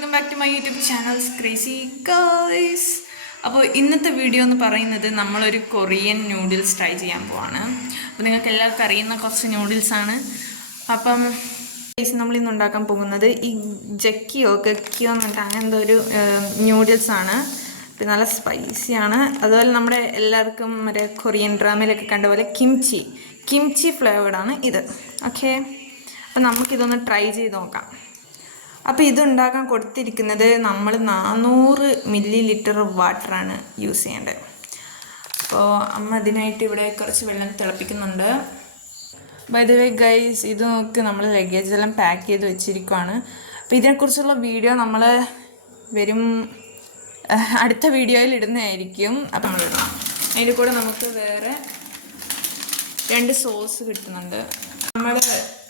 Welcome back to my YouTube channel crazy girls. അപ്പോൾ ഇന്നത്തെ video എന്ന് പറയുന്നത് നമ്മളൊരു കൊറിയൻ നൂഡിൽസ് ട്രൈ ചെയ്യാൻ പോവാണ്. അപ്പോൾ നിങ്ങൾക്ക് എല്ലാവർക്കും അറിയുന്ന കുറച്ച് നൂഡിൽസാണ്. അപ്പം നമ്മളിന്ന് ഉണ്ടാക്കാൻ പോകുന്നത് ഈ ഗക്കിയോ എന്ന് പറഞ്ഞിട്ട് അങ്ങനത്തെ ഒരു നൂഡിൽസാണ്. പിന്നെ നല്ല സ്പൈസിയാണ്. അതുപോലെ നമ്മുടെ എല്ലാവർക്കും മറ്റേ കൊറിയൻ ഡ്രാമയിലൊക്കെ കണ്ട പോലെ കിംച്ചി ഫ്ലേവേർഡാണ് ഇത്. ഓക്കെ, അപ്പം നമുക്കിതൊന്ന് ട്രൈ ചെയ്ത് നോക്കാം. അപ്പോൾ ഇതുണ്ടാക്കാൻ കൊടുത്തിരിക്കുന്നത് നമ്മൾ 400 ml വാട്ടറാണ് യൂസ് ചെയ്യേണ്ടത്. അപ്പോൾ അമ്മ അതിനായിട്ട് ഇവിടെ കുറച്ച് വെള്ളം തിളപ്പിക്കുന്നുണ്ട്. ബൈ ദ വേ ഗൈസ്, ഇത് നോക്ക്, നമ്മൾ ലഗേജ് എല്ലാം പാക്ക് ചെയ്ത് വെച്ചിരിക്കുകയാണ്. അപ്പോൾ ഇതിനെക്കുറിച്ചുള്ള വീഡിയോ നമ്മൾ അടുത്ത വീഡിയോയിൽ ഇടുന്നതായിരിക്കും. അപ്പം നമ്മളിടണം. അതിൻ്റെ കൂടെ നമുക്ക് വേറെ 2 സോസ് കിട്ടുന്നുണ്ട്. നമ്മൾ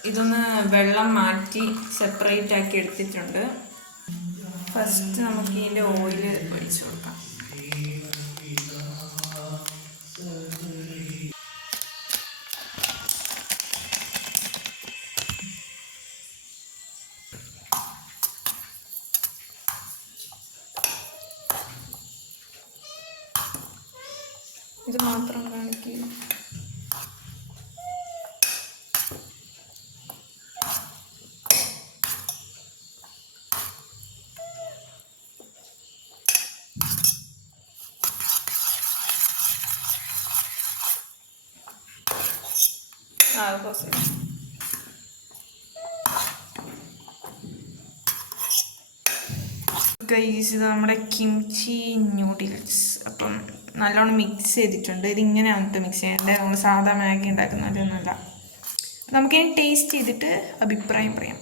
ഇതൊന്ന് വെള്ളം മാറ്റി സെപ്പറേറ്റ് ആക്കി എടുത്തിട്ടുണ്ട്. ഫസ്റ്റ് നമുക്ക് ഇതിൻ്റെ ഓയിൽ ഒഴിച്ചു കൊടുക്കാം. ഇത് മാത്രം കാണിക്കുക. ഗൈസ്, ഇത് നമ്മുടെ കിംച്ചി നൂഡിൽസ്. അപ്പം നല്ലോണം മിക്സ് ചെയ്തിട്ടുണ്ട്. ഇതിങ്ങനെ വന്നിട്ട് മിക്സ് ചെയ്യേണ്ടത്. നമ്മൾ സാധാ മാഗി ഉണ്ടാക്കുന്നതൊന്നുമല്ല. നമുക്കിനി ടേസ്റ്റ് ചെയ്തിട്ട് അഭിപ്രായം പറയാം.